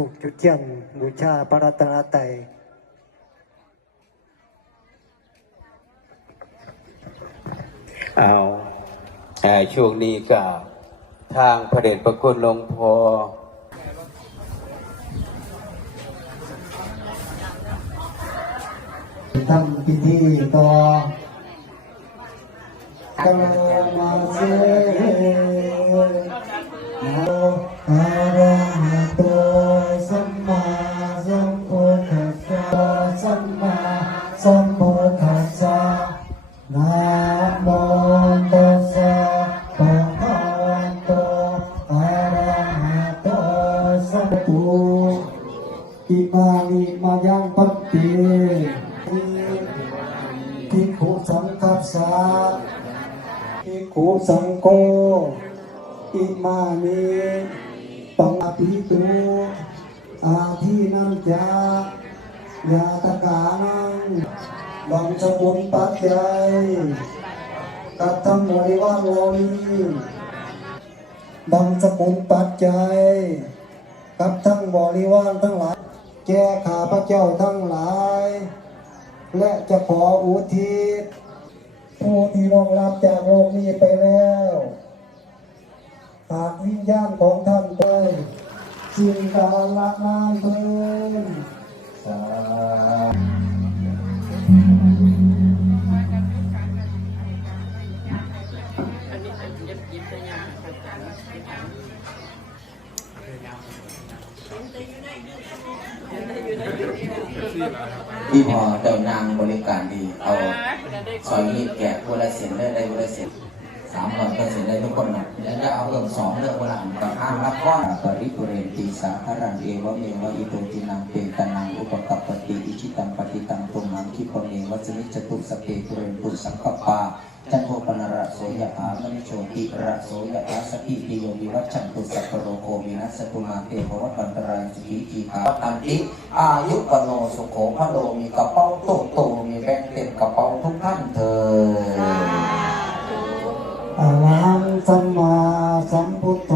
ถูกจุดเทียนบูชาพระรัตนตรัยเอาเอ่อช่วงนี้ก็ทางพระเดชพระคุณหลวงพ่อทำพิธีต่อกำลังมาเส สัมพุอิมานิมายังปัตติภิกขุสังคัสสะภิกขุสังโฆอิมานิปังอภิตุอาทินันจายาตกานังบังสมุนปัจจัยกัตถมบริวารโลนีบังสมุนปัจจัย กับทั้งบริวารทั้งหลาย แก่ข้าพระเจ้าทั้งหลาย และจะขออุทิศผู้ที่ล่วงลับจากโลกนี้ไปแล้วหากวิญญาณของท่านไปสิ่งกาละนานเพิ่นสาธุที่ พอเจ้านางบริการดี เอาซอยนี้แกะเวลาเสร็จได้ได้เวลาเสร็จสามร้อยเปอร์เซ็นต์ได้ทุกคนนะแล้วจะเอาเพิ่มสองเรื่องเวลากับห้ามรับก้อนปริปุเรนตีสาคารังเอวะเมวะอิโตตินังเปตนังอุปกัปปติอิชิตังปฏิตังตุมังคิปเมวัสมิจตุสเพปุเรนปุสังกปปา จันโทปนระโสยถามณิโชติระโสยถาสกิติโยวิวัชชันตุสัพโรโควินัสตุมาเตภวัตันตรายสุขีจีขาตันติอายุปโนสุโขพะโลมีกระเป๋าโตโตมีแบงเต็มกระเป๋าทุกท่านเถิดอะระหังสัมมาสัมพุทโธ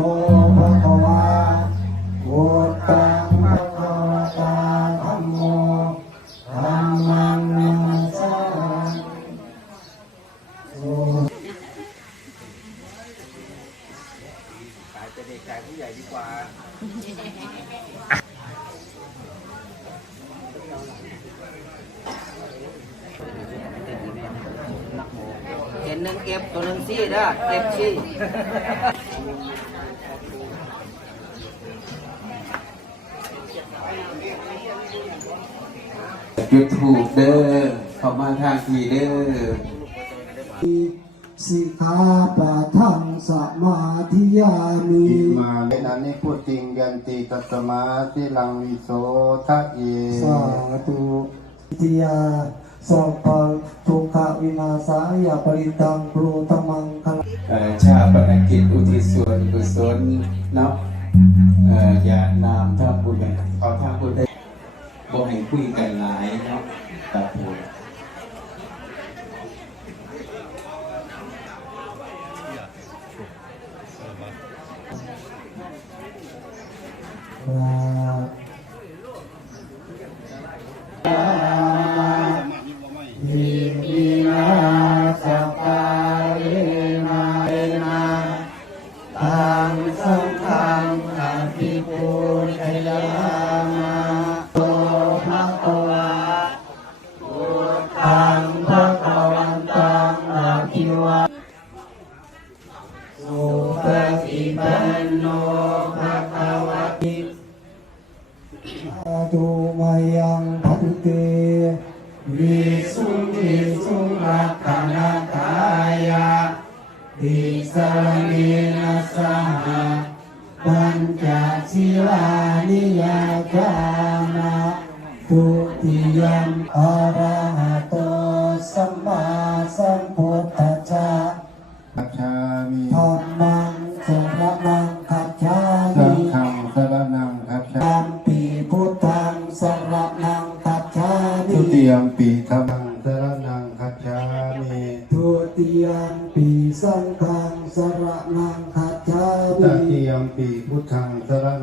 เห็นหนึ่งเก็บตัวหนึ่งซี่เด้อเก็บซี่ยูทูบเด้อเข้ามาทางทีเด้อ สิกขาปะทังสมาธิยามิอิมาเลนะนิพุติงยันติกัสมาติลังวิโสทะเยสาธุทิยาสัพพะทุกขวินาศายาปริตังปรูตมังคลเอ่อชาปนกิจอุทิศส่วนกุศลเนาะเอ่ออย่านามถ้าบุญเนี่ยเขาถ้าบุญได้บ่ให้คุยกันหลายเนาะตัดพูด ปุชยามะโตภะคะวะพุทธังภะคะวันตังอะภิวะสุปฏิปันโนภะคะวะติอาตุมายัง ศิลานิยกามาตุติยมอรหะโตสัมมา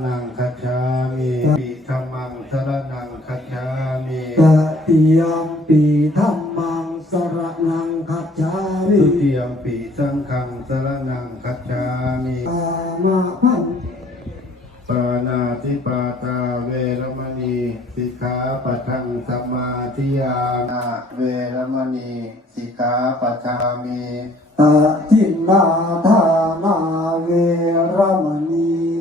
ณังคัจฉาตมิติยมปีพุทธังสรนังคัจฉามิปีตติยมปีธรรมังสรนังคัจฉามิทุติยมปีสังฆังสรนังคัจฉามิปามาพันปานาติปาตาเวรมณีสิกขาปัทังสมมาธิยานาเวรมณีสิกขาปัทามิอาทินนาทานาเวรมณี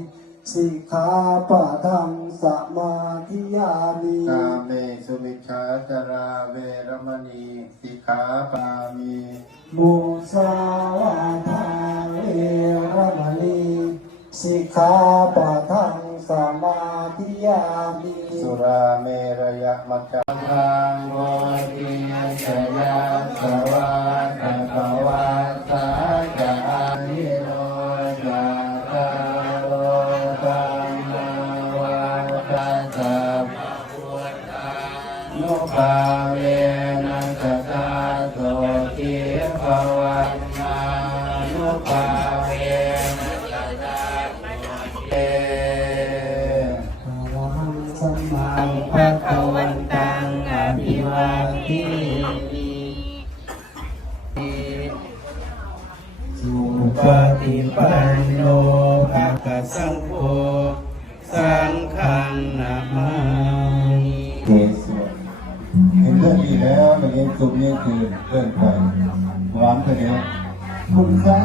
สิกขาปะทังสมาธิยามิกาเมสุมิชฌาจาราเวรมณีสิกขาปามิมุสาวาทาเวรมณีสิกขาปะทังสมาธิยามิสุราเมรยมัจจารัง นุภาเวนัสตาโตทิภวันมานุภาเวนัสตเตอรหังสัมมาภะคะวันตังอภิวาทิสุปฏิปันโนภะคะสังโฆสังฆังนามามิ รื่องดีแล้วมันเองสุขนี่คือเรื่องไปหวานไปแล้วคุณค่า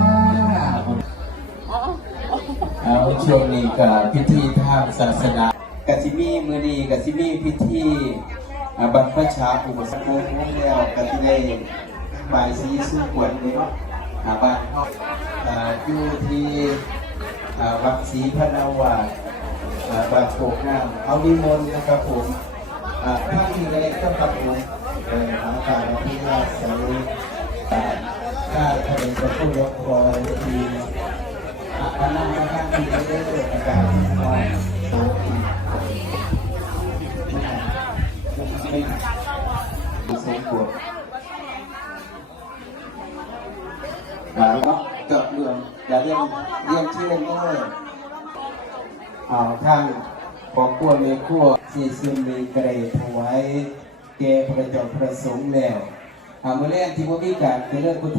เอาช่วงนี้กับพิธีทางศาสนากสิมีมือนีกสิมีพิธีอ่าบรรพชาอุปสมบทแล้วกสิได้บายสีสุขวัญเนาะอ่าบ้านเฮาอยู่ที่วัดศรีพนาวาบ้านโคกน้ำเอานิมนนะครับผม อาที่ได้ก็ครับผมเป็นทางการที่ราชสรุปอ่ถ้าทะเลจะพูดรบกวนทีอาณาจักรที่ได้เกิดอาการความสามัคคีไม่ไม่สมควรอ่าก็เกิดเรื่องอย่าเรียนเรียนเชื่อเลยเอาทาง ขอขั้วเมขั้วที่ซึมมีเกรดถวายแก่พระเจ้าพระสงฆ์แล้วอ่าเมื่อแรกที่ว่ามีการเลืองพุทธ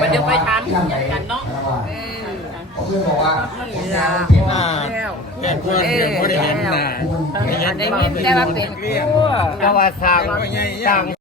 มันเดี๋ยวไปทานกันเนาะผมเลยบอกว่าแล้วเห็นเพื่อนเห็นเพื่อนเห็นนะได้ยินแต่ว่าเป็นครัวแต่ว่าสร้างสร้าง